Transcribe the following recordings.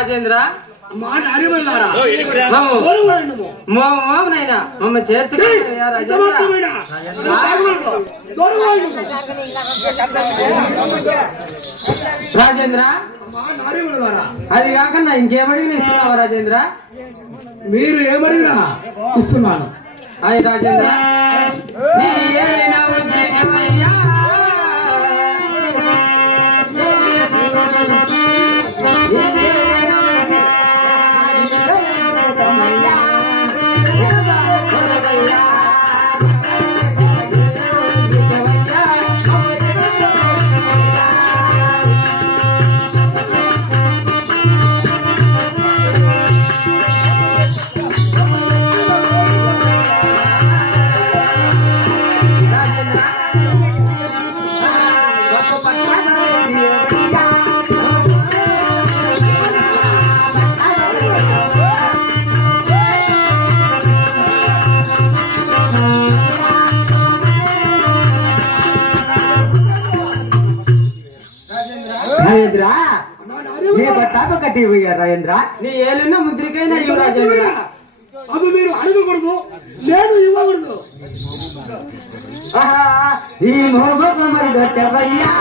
రాజేంద్ర మాట అరివల్లారా నైనా మమ్మ చేర్చుకున్నాయా రాజేంద్ర అది కాకుండా ఇంకేమడిగినా ఇస్తున్నావా రాజేంద్ర? మీరు ఏమడిగినా ఇస్తున్నాను. అది రాజేంద్ర రాజేంద్ర నీ ఏలున్న ముద్రికైనా ఇవ్వు రాజేంద్ర. అది మీరు అడగకూడదు, నేను ఇవ్వకూడదు. ఈ మోగమరు దొట్టవయ్యా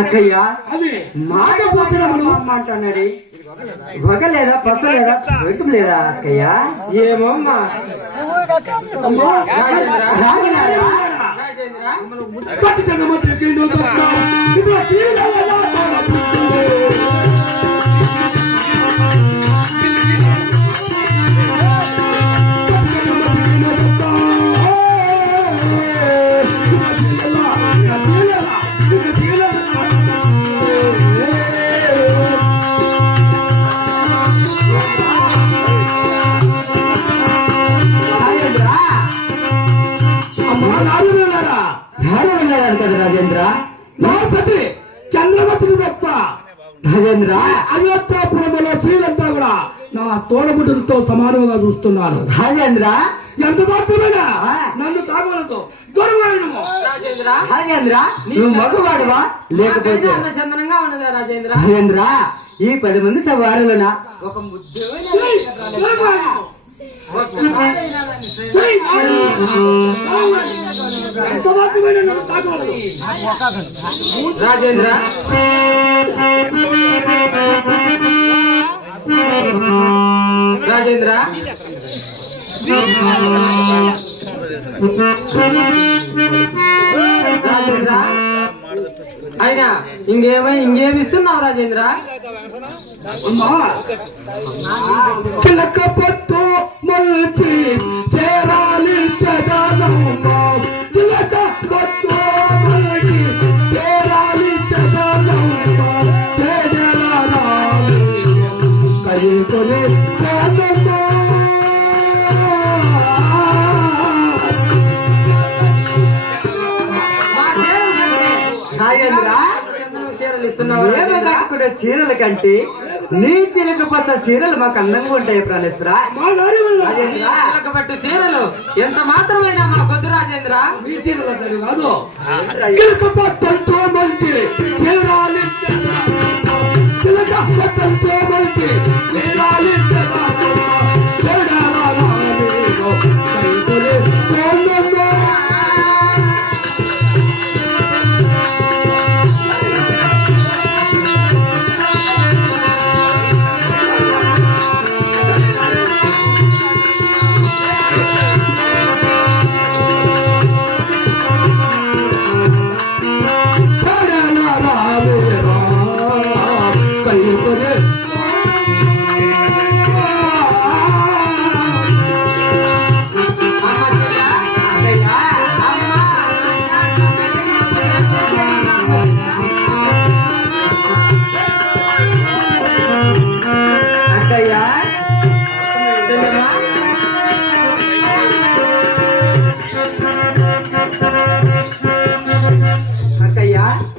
అక్కయ్య మాట పోసడములు మాట్లాడారు. ఒక లేదా పస లేదా వెంటం లేదా అక్కయ్య? ఏమమ్మా రాజేంద్ర నా సతి చంద్రవతిని తప్ప రాజేంద్ర అయోధ్యాపురంలో శ్రీలంతా కూడా నా తోడబుట్టులతో సమానంగా చూస్తున్నాను. రాజేంద్ర ఎంత మాత్రమేనా నన్ను తాగలతో దూరంగా రాజేంద్ర నువ్వు మగవాడువా లేకపోతే చందనంగా ఉన్నదా రాజేంద్ర? రాజేంద్ర ఈ 10 మంది సవారులన ఒక ముద్దు రాజేంద్ర రాజేంద్ర రాజేంద్ర అయినా ఇంకేమిస్తున్నావు రాజేంద్ర? చిలక పట్టు మొలిచి చేరాలి చదనమ్మ, చిలక పట్టు మొలిచి చేరాలి చదనమ్మ, చేరాలి కైకొని చీరల కంటే నీ చిలకపట్ట చీరలు మాకు అందంగా ఉంటాయి ప్రాణేశ్వర. చిలకపట్టు చీరలు ఎంత మాత్రమైనా మా కొద్దు రాజేంద్ర. మీ చీరలు కాదు చిలకపట్టంతో మంచి చీరాలి చిలకపట్టంతో మంచి చీరాలి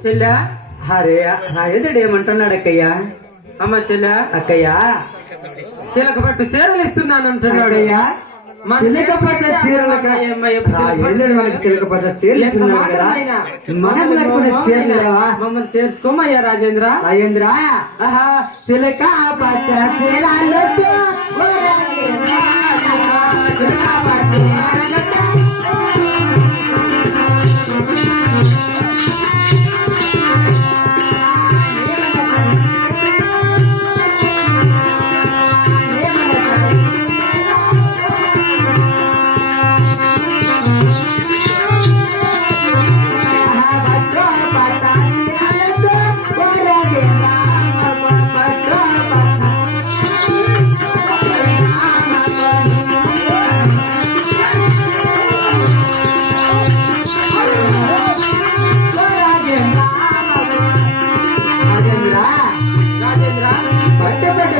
చెల్లె అరే రాజేంద్రుడు ఏమంటున్నాడు అక్కయ్య? అమ్మ చెల్లె అక్కయ్య చిలక పట్టు చీరలు ఇస్తున్నాను అంటున్నాడు. అయ్యా చిలక పట్ట చీరలక మనకి చిలక పట్ట చీరలు ఇస్తున్నాడు కదా, మనం కట్టుకునే చీరలు లేవా? మమ్మల్ని చేర్చుకోమయ్యా రాజేంద్ర. రాజేంద్ర చిలక పట్ట చీరలు చిలక పట్ట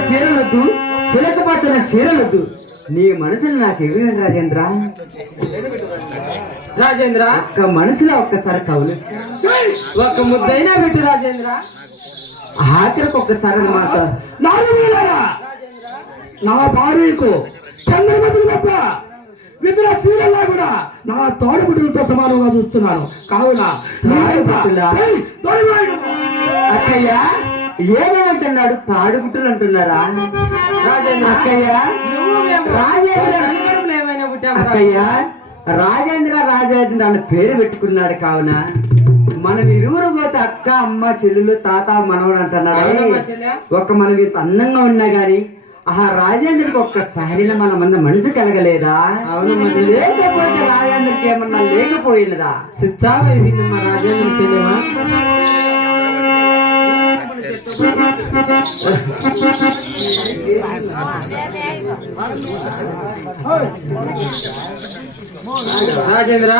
చీరలొద్దు, చిలక పచ్చల చీరలొద్దు, నీ మనసులో నాకు ఇవ్వను రాజేంద్ర. రాజేంద్ర ఒక్క మనసులో ఒక్కసారి కవులు ఒక్క ముద్దైనా పెట్టు రాజేంద్ర. ఆఖరికి ఒక్కసారి మాట నా భార్యకు చంద్రమతులు తప్ప ఇతర చీరల్లా కూడా నా తోడబుట్టులతో సమానంగా చూస్తున్నాను. కావున అక్కయ్య ఏమేమంటున్నాడు? తాడుగుట్టులు అంటున్నారా? అక్కయ్య అక్కయ్య రాజేంద్ర రాజేంద్ర అన్న పేరు పెట్టుకున్నాడు. కావున మనం ఇరువురు పోతే అక్క అమ్మ చెల్లెలు తాత మనవడు అంటున్నాడు. ఒక మనం ఇంత అందంగా ఉన్నా గాని ఆ రాజేంద్రకి ఒక్కసారి మన మనసు కలగలేదా? లేకపోతే రాజేంద్రకి ఏమన్నా లేకపోయినదా? సిచ్చావైపోయిందమ్మా రాజేంద్ర సినిమా. రాజేంద్ర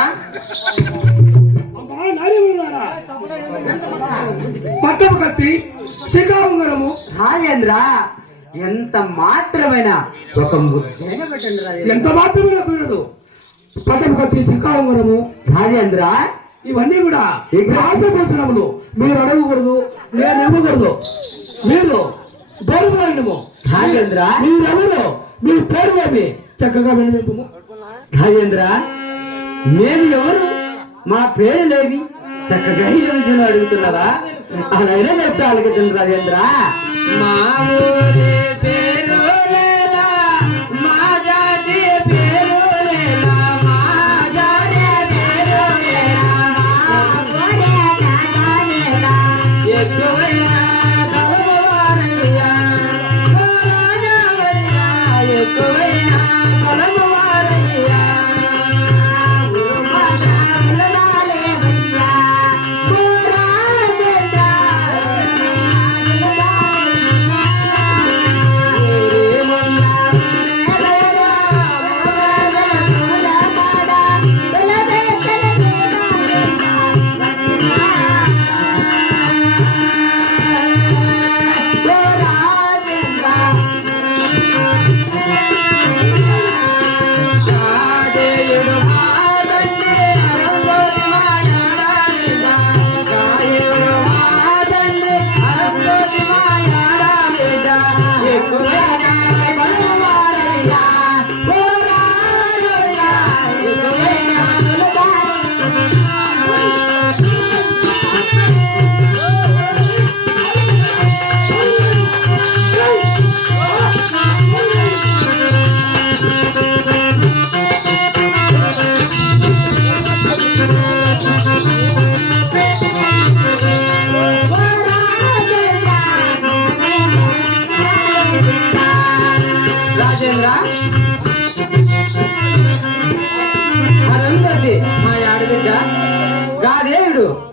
పట్టపు కత్తి శ్రీకాంగరము. రాజేంద్ర ఎంత మాత్రమైనా ఒక ముద్దైన పెట్టండి. ఎంత మాత్రమైనా కూడదు. పట్టపు కత్తి శ్రీకాంగరము రాజేంద్ర ఇవన్నీ కూడా రాజభూషణములు. మీరు అడగకూడదు, నేను ఇవ్వకూడదు. మీరు దౌర్భాగ్యము. రాజేంద్ర మీరెవరు? మీ పేరు ఏమి? చక్కగా వినిపించము. రాజేంద్ర మేము ఎవరు? మా పేరు లేవి చక్కగా విషయం అడుగుతున్నారా? అలాగే చెప్తే అలగదండి రాజేంద్ర. మా ఊరి పేరు లేలా, మా జాతి పేరు లేలా, మా జాతి పేరు లేలా, ఎక్కువైనా కలమవారయ్యా, ఎక్కువైనా కలమవారయ్యా.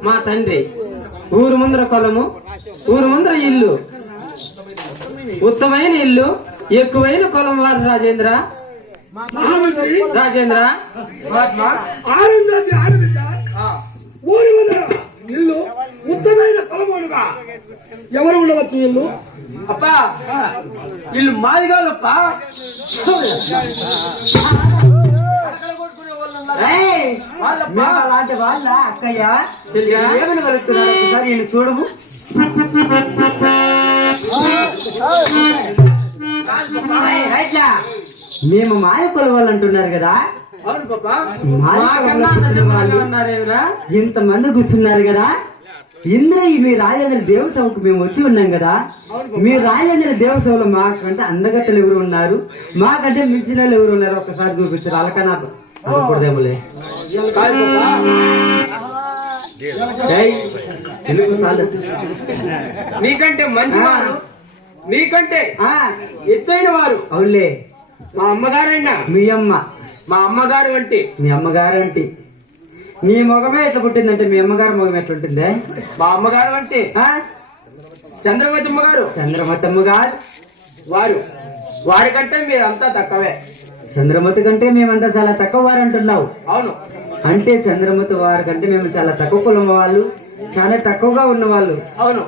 మా తండ్రి ఊరు ముందర పొలము, ఊరు ముందర ఇల్లు, ఉత్తమైన ఇల్లు, ఎక్కువైన కులం వారు రాజేంద్ర. రాజేంద్ర ఊరి ముందర ఇల్లు, ఉత్తమైన కులములుగా ఎవరు ఉండవచ్చు? ఇల్లు అప్పా ఇల్లు మాది కాదప్పా. ఏయ్, మేము అలాంటి వాళ్ళ అక్కయ్య ఏమని వెళ్తున్నారు ఒకసారి ఈయన చూడము. ఏయ్, రైట్లా. మేము మాయ కొలవాళ్ళు అంటున్నారు కదా, ఇంతమంది కూర్చున్నారు కదా, ఇంద్ర మీ రాజేంద్ర దేవసభకు మేము వచ్చి ఉన్నాం కదా, మీ రాజేంద్ర దేవసభలో మాకంటే అందగత్తలు ఎవరు ఉన్నారు, మాకంటే మించిన వాళ్ళు ఎవరు ఉన్నారు ఒక్కసారి చూపిస్తారు. అలకనా అనుకూడదేమోలే. మీకంటే మంచి వారు, మీకంటే ఎత్తైన వారు అవునులే. మా అమ్మగారైనా మీ అమ్మ, మా అమ్మగారు అంటే మీ అమ్మగారు అంటే నీ మొగమే ఎట్లా పుట్టిందంటే మీ అమ్మగారు మొగం ఎట్లా ఉంటుందే? మా అమ్మగారు అంటే చంద్రమతమ్మ గారు. చంద్రమతమ్మ గారు వారు వారికంటే మీరంతా తక్కువే. చంద్రమతి కంటే మేమంతా చాలా తక్కువ వారు అంటున్నావు. అవును. అంటే చంద్రమతి వారి కంటే మేము చాలా తక్కువ కులం వాళ్ళు, చాలా తక్కువగా ఉన్న వాళ్ళు. అవును.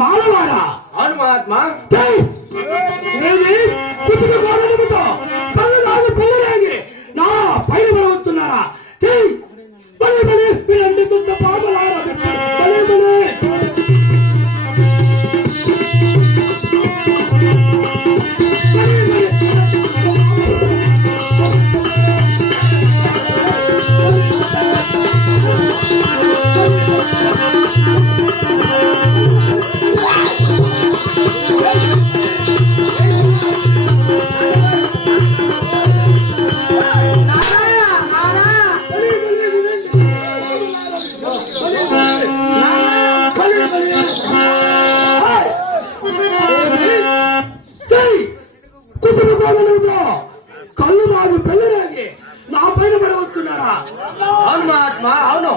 మానవాడా? అవును మహాత్మా. నా పైన వస్తున్నారా? పాపలారా కళ్ళు బాబు పెళ్ళరాగి నా పైన పడి వస్తున్నారా? అవును మహాత్మా. అవును.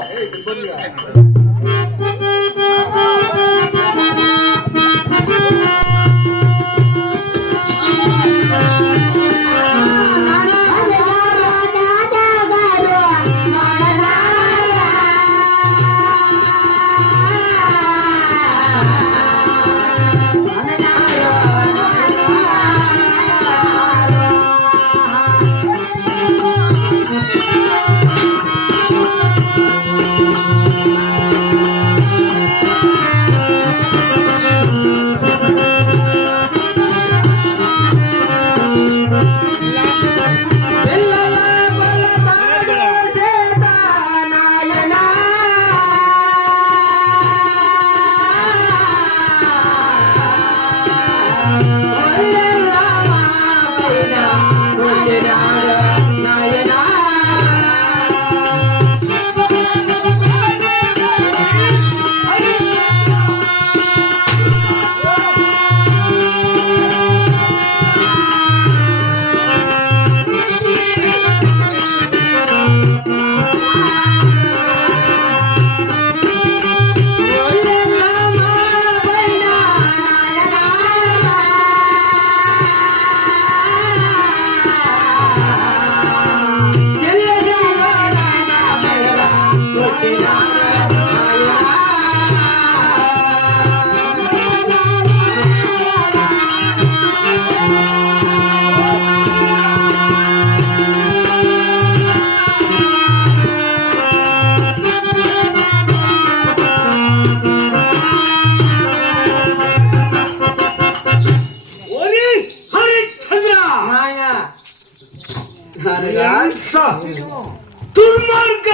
దుర్మార్గ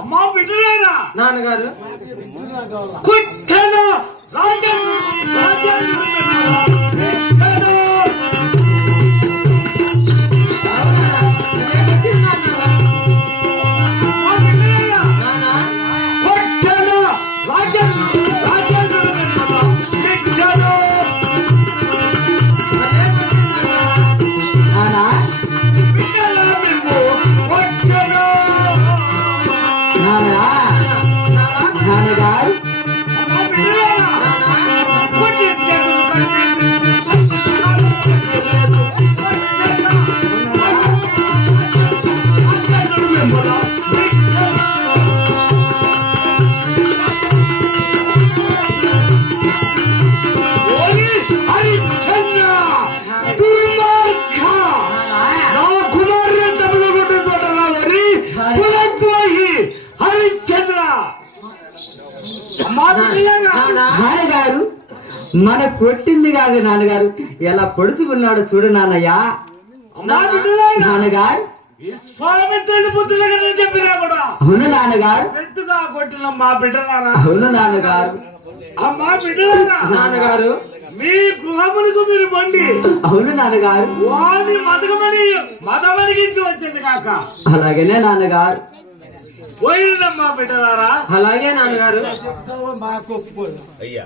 అమ్మా బిడ్డలారా, నాన్నగారు కుట్టన నాన్నగారు నాన్నగారు మన కొట్టింది కాదు నాన్నగారు, ఎలా పొడుచుకున్నాడు చూడు నాన్నయ్య. నాన్నగారు విశ్వామిత్రుడి పుత్రులుగా నేను చెప్పినా కూడా అవును నాన్నగారు, పెట్టుగా కొట్టిన మా బిడ్డలారా, అవును నాన్నగారు, మా బిడ్డలారా, నాన్నగారు మీ గృహములకు మీరు బండి అవును నాన్నగారు, వారిని మతమనిగించి వచ్చింది కాక అలాగనే నాన్నగారు. పోయినమ్మా బిడ్డలారా. అలాగే నాన్నగారు. అయ్యా